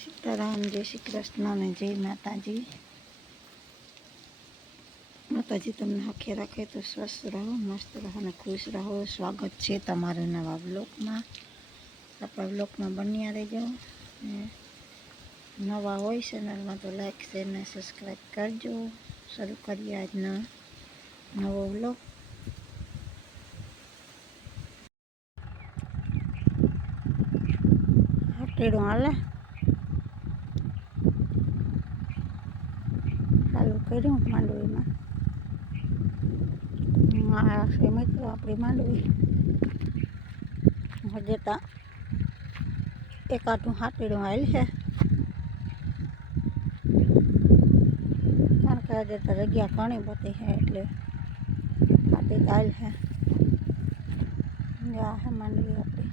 सीताराम, जय श्री कृष्ण ने जय माताजी। माताजी तमने हखे रखे तो स्वस्थ रहो, मस्त रहो ने खुश रहो। स्वागत है तमारू नवा ब्लॉग में। आपणा ब्लॉग में बनिया रहीजो। नवा होय चेनल में तो लाइक शेर ने सब्सक्राइब करजो। शुरू करिए आज नवो ब्लॉग। हटेड़ू हाले चालू कर्यु मांडवी में। मित्रों अपनी मांडवी हजे तो एकादू हाथीड़ू आयल है कारण के हजे तो जगह घनी बधी है एटले हाथी आयल है। आ है मांडवी अपनी।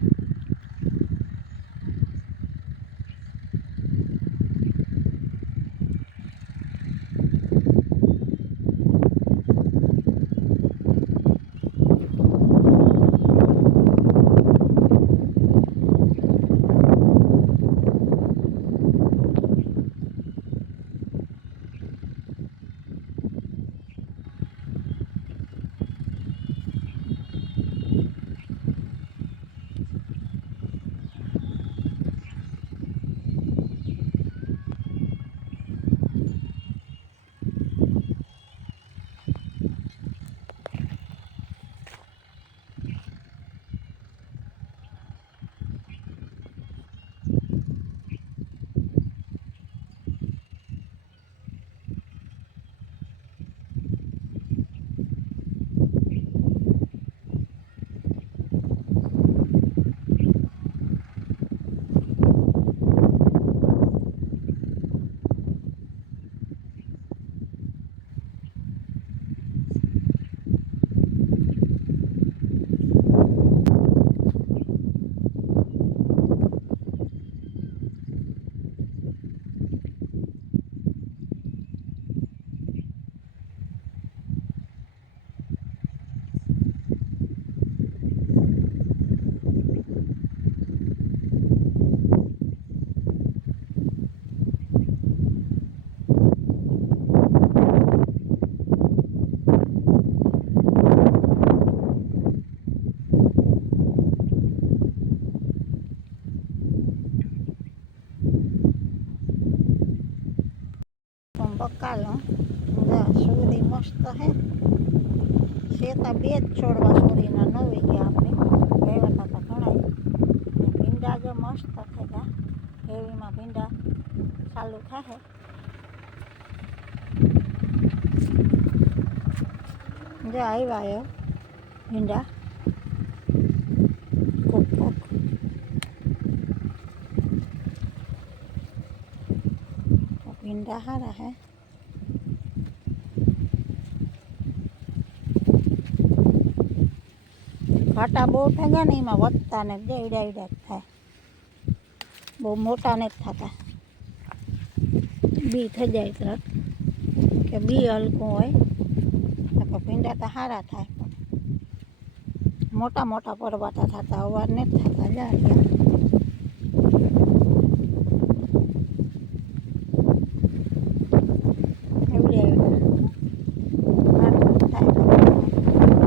बकालो सूरी मस्त है शेता बेज छोड़वा सूरी ना न हुई गया आपने गया था घना भींडा जो मस्त थे हेवी में भींडा चालू था है। जो आयो भींडा कोक कोक भींडा हारा है। घाटा बहुत थेगा ने एमां वधता ने एड़ा एड़ा थाय बहुत मोटा नहीं थता बी थई जाय तरत के बी हलकू होय तो भींडा तो हारा थाय मोटा मोटा परवाता थता अवार नहीं थता जा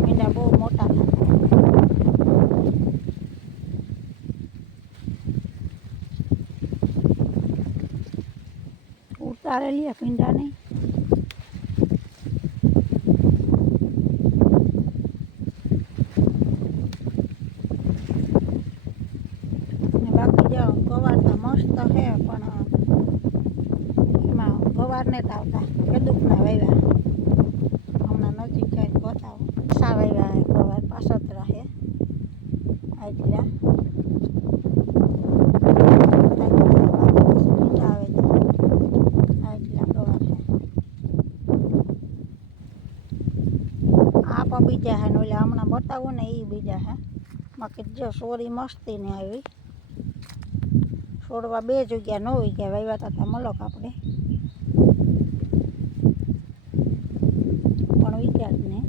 भींडा बहुत मोटा था। उतारे लिया भींडा नहीं बाकी जो गवार तो मस्त है पण एमां गवार नहीं आवता केदुकना वाव्या हमणां नजीक जईने बतावुं सा वाव्या है गवार पासोतरा है आटला बीजा है ओला हमणा बतावो ने ई बीजा है बाकी जो सोरी मस्ती ने आई छोड़वा बे जग्या न होई गया वाव्या था मलक आपणे पण विचार ने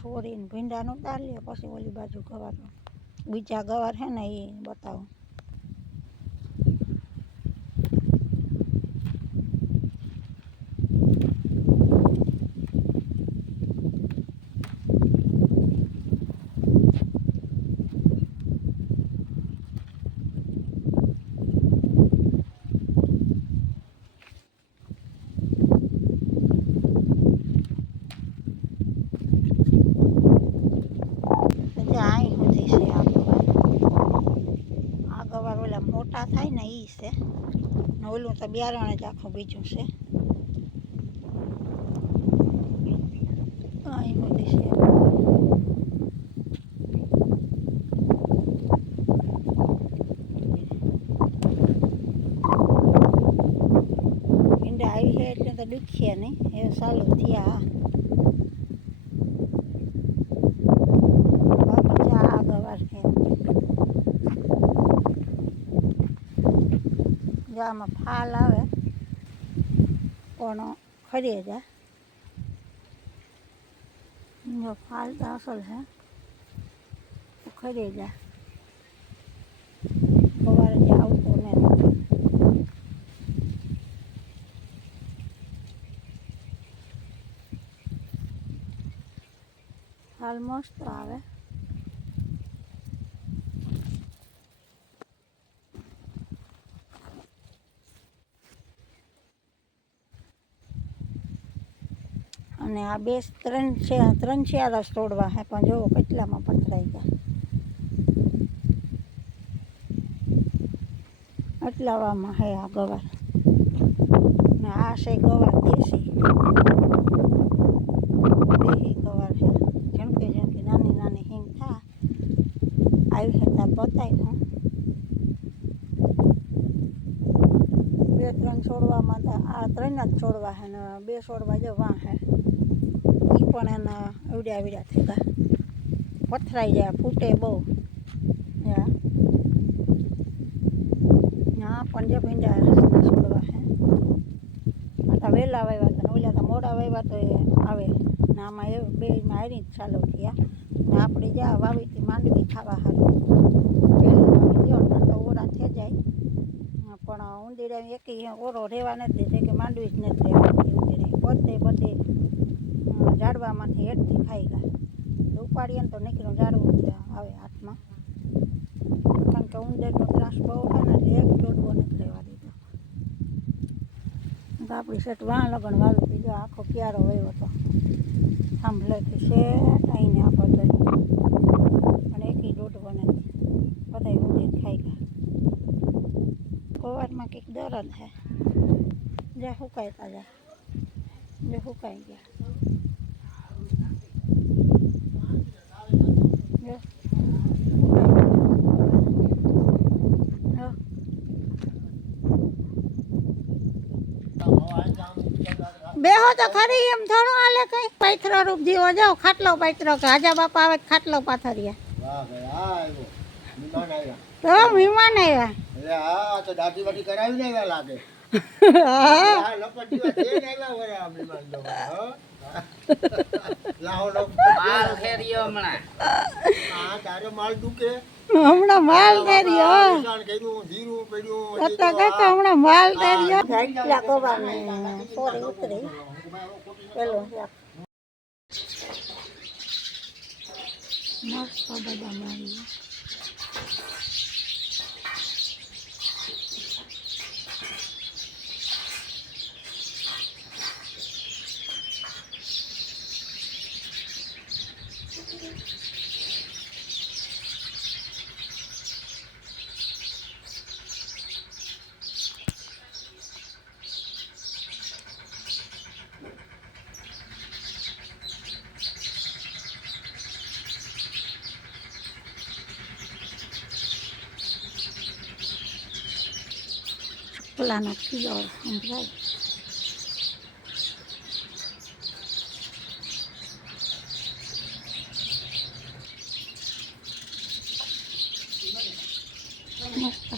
सोरी કાઢીને ભીંડાનું ઉતાર લે, પછી ઓલી બાજુ ગવારનું બીજા ગવાર છે ને એ બતાવું. અહીં સુધી છે આ ગવાર ઓલા મોટા થાય ને એ છે ને ઓલું તો બિયારણ જ આખું બીજું છે. અહીં સુધી છે ભીંડા આવી છે એટલે તો દુખ્યા નહીં એ ચાલુ થયા. આમાં ફાલ આવે પણ ખરી જાય. જો ફાલ તો અસલ છે ખરી જાય સવારે જે આવતું ને. ફાલ મસ્ત આવે. અને આ બે ત્રણ ચાર જ તોડવા હે પણ જુઓ કેટલામાં પથરાઈ ગયા. એટલાવામાં હે આ ગવાર ને આ છે ગવાર દેશી ગવાર છે. ઝીણકી ઝીણકી નાની નાની હિંગ થા આવી છે ત્યાં બતાવી હું. બે ત્રણ છોડવામાં આ ત્રણ જ છોડવા હે ને બે છોડવા જો વાં હે એ પણ એના એવડ્યા થઈ ગયા પથરાઈ જાય ફૂટે બહુ. હા પણ જે ભીંડા છોડવા હે આ વહેલા વાવ્યા હતા ને ઓલા તો મોડા વાવ્યા તો એ આવે ને આમાં એ બેમાં હારી જ ચાલુ થયા ને આપણે જ્યાં વાવીથી માંડવી ખાવા હારું પહેલું વાવી ગયો ને તો ઓરા થઈ જાય પણ ઉંદીડા એક ઓરો રહેવા નથી દે કે માંડવી જ નથી રહેવાતી ઉંદીડા બધે ઝાડવામાંથી હેઠથી ખાઈ ગયા. ઉપાડીએ ને તો નીકળ્યું ઝાડવું આવે હાથમાં કારણ કે ઉંદરનો ત્રાસ બહુ છે ને એટલે એક દોડવો નથી રહેવા દીધો. આપણી સેટ વાં લગન વાલું બીજો આખો ક્યારો વયો હતો સાંભળેથી શેઠ આવીને આ બધે પણ એકી દોડવો નથી બધા ઉંદર ખાઈ ગયા. ગવારમાં કંઈક દરદ છે જ્યાં સુકાયતા જાય જે સુકાઈ ગયા. બેહો તો ખરી એમ થોડું હાલે કઈ પૈથરો રૂપ જીવો જાઓ ખાટલો પૈથરો કે હાજા બાપા આવે ખાટલો પાથરિયા તો મહેમાન આવ્યા તો દાઢી વાટી કરાવી ને લાગે. હમણાં માલ ફેર્યો હમણાં માલ ફેર્યો એટલા ગવાને સોરી ઉતરી પેલો મસ્ત બધા મારી પેલાનો કિલો સમજાય. મસ્ત